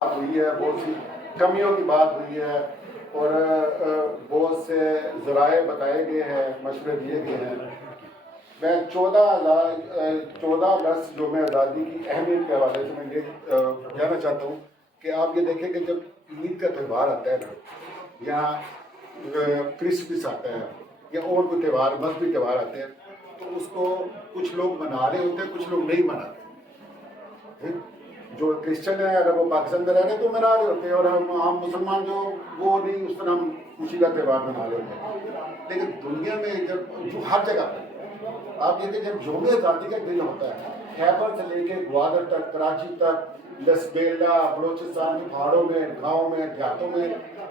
ہوئی ہے، بہت سی کمیوں کی بات ہوئی ہے اور بہت سے ذرائع بتائے گئے ہیں، مشورے دیے گئے ہیں۔ میں 14 اگست یوم آزادی کی اہمیت کے حوالے سے میں یہ کہنا چاہتا ہوں کہ آپ یہ دیکھیں کہ جب عید کا تہوار آتا ہے نا، یا کرسمس آتا ہے یا اور کوئی تہوار، مذہبی تہوار آتے ہیں، تو اس کو کچھ لوگ منا رہے ہوتے ہیں، کچھ لوگ نہیں مناتے۔ جو کرسچن ہے اگر وہ پاکستان میں رہ رہے تو منا رہے ہوتے ہیں، اور ہم مسلمان جو وہ نہیں، اس طرح ہم خوشی کا تہوار منا رہے ہوتے ہیں۔ لیکن دنیا میں جو ہر جگہ پہ آپ دیکھیں جب یوم آزادی کا دن ہوتا ہے، خیبر سے لے کے گوادر تک، کراچی تک، لسبیلا، بلوچستان کے پہاڑوں میں، گاؤں میں، دیہاتوں میں،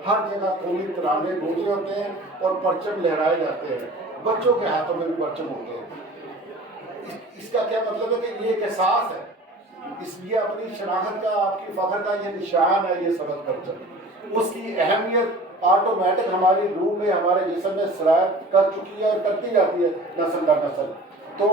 ہر جگہ قومی ترانے گونجے ہوتے ہیں اور پرچم لہرائے جاتے ہیں، بچوں کے ہاتھوں میں بھی پرچم ہوتے ہیں۔ اس کا کیا مطلب ہے کہ یہ ایک احساس ہے، اس لیے اپنی شناخت کا، آپ کی فخر کا یہ نشان ہے یہ سبق پرچم۔ اس کی اہمیت آٹومیٹک ہماری روح میں، ہمارے جسم میں سرایت کر چکی ہے اور کرتی جاتی ہے نسل در نسل۔ تو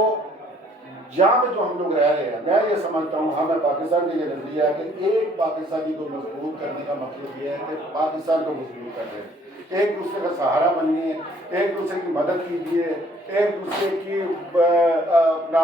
جہاں پہ جو ہم لوگ رہ رہے ہیں، میں یہ سمجھتا ہوں، ہمیں پاکستان کا یہ نظریہ ہے کہ ایک پاکستانی کو مضبوط کرنے کا مطلب یہ ہے کہ پاکستان کو مضبوط کر رہے ہیں، ایک دوسرے کا سہارا بنیے، ایک دوسرے کی مدد کیجیے، ایک دوسرے کی اپنا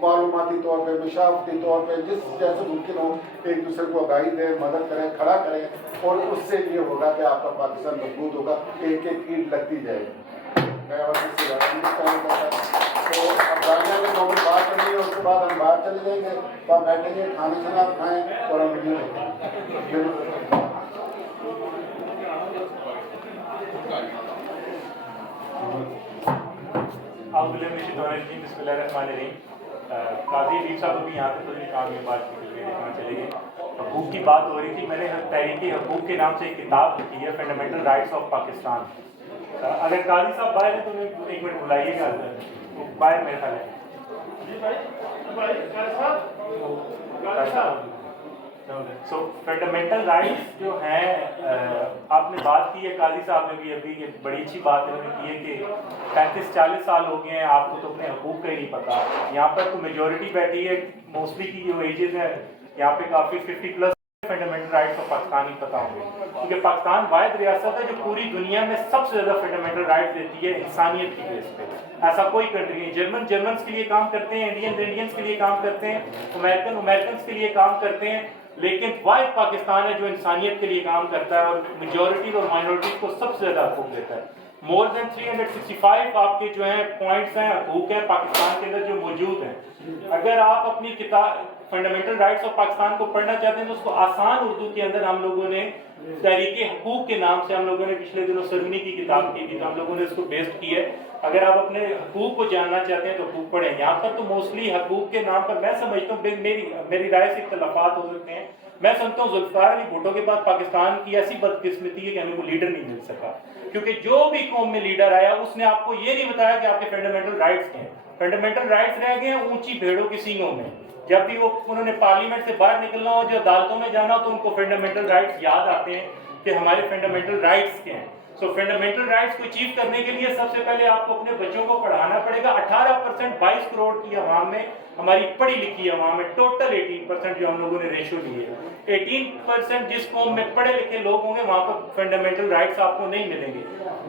معلوماتی طور پہ، مشاورتی طور پہ جس جیسے ممکن ہو ایک دوسرے کو آگاہی دیں، مدد کریں، کھڑا کریں، اور اس سے یہ ہوگا کہ آپ کا پاکستان مضبوط ہوگا، ایک ایک اینٹ لگتی جائے گی۔ میں اور اس سے زیادہ نہیں کہنا چاہتا۔ تو افغانیہ میں جو ہمیں بات کرنی ہے اس کے بعد ہم باہر چلے جائیں گے، وہاں بیٹھیں گے، کھانے شانا کھائیں اور ہم ویڈیو دیکھیں۔ بسم اللہ الرحمن الرحیم۔ قاضی عبید صاحب بھی یہاں پہ تو کام یہ بات کی تھی، دیکھنا چلے گئے، حقوق کی بات ہو رہی تھی۔ میں نے تحریک حقوق کے نام سے ایک کتاب لکھی ہے، فنڈامنٹل رائٹس آف پاکستان۔ اگر قاضی صاحب باہر ہیں تو انہیں ایک منٹ بلائیے گا، باہر میرے خیال ہے۔ سو فنڈامنٹل رائٹس جو ہیں، آپ نے بات کی ہے، قاضی صاحب نے بھی ابھی بڑی اچھی بات انہوں نے کی ہے کہ 35-40 سال ہو گئے ہیں، آپ کو تو اپنے حقوق کا ہی نہیں پتا۔ یہاں پر تو میجورٹی بیٹھی ہے، موسٹلی کی جو ایجز ہیں یہاں پہ کافی 50+ فنڈامنٹل رائٹس آف پاکستان ہی پتا ہوں گے، کیونکہ پاکستان واحد ریاست ہے جو پوری دنیا میں سب سے زیادہ فنڈامنٹل رائٹس دیتی ہے انسانیت کی بیس پہ۔ ایسا کوئی کنٹری نہیں۔ جرمنس کے لیے کام کرتے ہیں، انڈینس کے لیے کام کرتے ہیں، امریکنس کے لیے کام کرتے ہیں، لیکن واحد پاکستان ہے جو انسانیت کے لیے کام کرتا ہے اور میجورٹیز اور مائنورٹیز کو سب سے زیادہ حقوق دیتا ہے۔ مور دین 365 آپ کے جو ہیں پوائنٹس ہیں، حقوق ہیں پاکستان کے اندر جو موجود ہیں۔ اگر آپ اپنی کتاب فنڈامنٹل رائٹس آف پاکستان کو پڑھنا چاہتے ہیں تو اس کو آسان اردو کے اندر ہم لوگوں نے تحریک حقوق کے نام سے، ہم لوگوں نے پچھلے دنوں سرمنی کی کتاب کی تھی، تو ہم لوگوں نے اس کو بیسڈ کی ہے۔ اگر آپ اپنے حقوق کو جاننا چاہتے ہیں تو حقوق پڑھیں۔ یہاں پر تو موسٹلی حقوق کے نام پر میں سمجھتا ہوں، میری رائے سے اختلافات ہو سکتے ہیں، میں سمجھتا ہوں ذوالفقار علی بھٹو کے بعد پاکستان کی ایسی بدقسمتی ہے کہ ہمیں وہ لیڈر نہیں مل سکا، کیونکہ جو بھی قوم میں لیڈر آیا اس نے آپ کو یہ نہیں بتایا کہ آپ کے فنڈامنٹل رائٹس کیا ہیں۔ فنڈامنٹل رائٹس رہ گئے ہیں اونچی بھیڑوں کی سینگوں میں۔ جب بھی انہوں نے پارلیمنٹ سے باہر نکلنا ہو، جو عدالتوں میں جانا ہو، تو ان کو فنڈامنٹل رائٹس یاد آتے ہیں کہ ہمارے فنڈامنٹل رائٹس کیا ہیں۔ سو فنڈامنٹل رائٹس کو اچیو کرنے کے لیے سب سے پہلے آپ کو اپنے بچوں کو پڑھانا پڑے گا۔ 18% 22 کروڑ کی عوام میں، ہماری پڑھی لکھی عوام میں، ٹوٹل 18% جو ہم لوگوں نے ریشو لی ہے، 18% جس قوم میں پڑھے لکھے لوگ ہوں گے وہاں پر فنڈامنٹل رائٹس آپ کو نہیں ملیں گے۔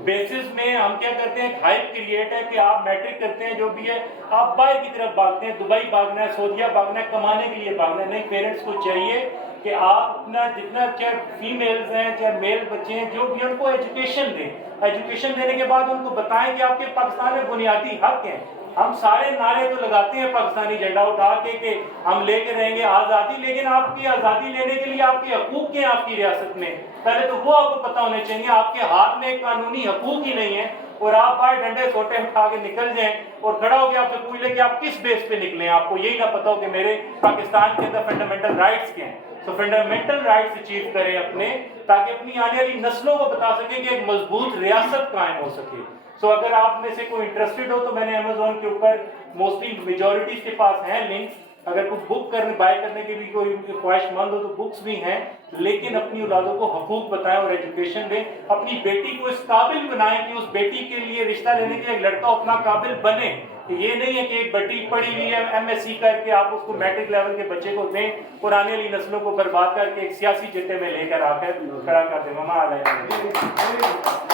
بیسس میں ہم کیا کرتے ہیں، ہائپ کریٹ ہے کہ آپ میٹرک کرتے ہیں جو بھی ہے، آپ باہر کی طرف بھاگتے ہیں، دبئی بھاگنا ہے، سعودیہ بھاگنا ہے، کمانے کے لیے بھاگنا ہے۔ نہیں، پیرنٹس کو چاہیے کہ آپ اپنا جتنا، چاہے فیمیلز ہیں چاہے میل بچے ہیں، جو بھی ان کو ایجوکیشن دیں۔ ایجوکیشن دینے کے بعد ان کو بتائیں کہ آپ کے پاکستان میں بنیادی حق ہیں۔ ہم سارے نعرے تو لگاتے ہیں پاکستانی جھنڈا اٹھا کے کہ ہم لے کے رہیں گے آزادی، لیکن آپ کی آزادی لینے کے لیے آپ کے حقوق کیا ہیں آپ کی ریاست میں، پہلے تو وہ آپ کو پتہ ہونے چاہیے۔ آپ کے ہاتھ میں قانونی حقوق ہی نہیں ہے اور آپ باہر ڈنڈے سوٹے اٹھا کے نکل جائیں اور کھڑا ہو کے آپ سے پوچھ لیں کہ آپ کس بیس پہ نکلیں، آپ کو یہی نہ پتا ہو کہ میرے پاکستان کے اندر فنڈامنٹل رائٹس کیا ہیں۔ تو فنڈامنٹل رائٹس اچیو کریں اپنے، تاکہ اپنی آنے والی نسلوں کو بتا سکیں کہ ایک مضبوط ریاست قائم ہو سکے۔ سو اگر آپ میں سے کوئی انٹرسٹڈ ہو تو میں نے امیزون کے اوپر موسٹلی میجورٹیز کے پاس ہیں لنکس، اگر کوئی بک بائی کرنے کی بھی کوئی خواہش مند ہو تو بکس بھی ہیں، لیکن اپنی اولادوں کو حقوق بتائیں اور ایجوکیشن دیں۔ اپنی بیٹی کو اس قابل بنائیں کہ اس بیٹی کے لیے رشتہ لینے کے لیے ایک لڑکا اتنا قابل بنے کہ یہ نہیں ہے کہ ایک بٹی پڑھی ہوئی ہے MSc کر کے آپ اس کو میٹرک لیول کے بچے کو دیں اور آنے والی نسلوں کو برباد کر کے ایک سیاسی جتے میں لے کر آ کر کھڑا کر دیں. مما